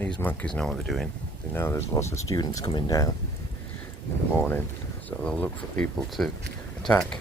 These monkeys know what they're doing. They know there's lots of students coming down in the morning, so they'll look for people to attack.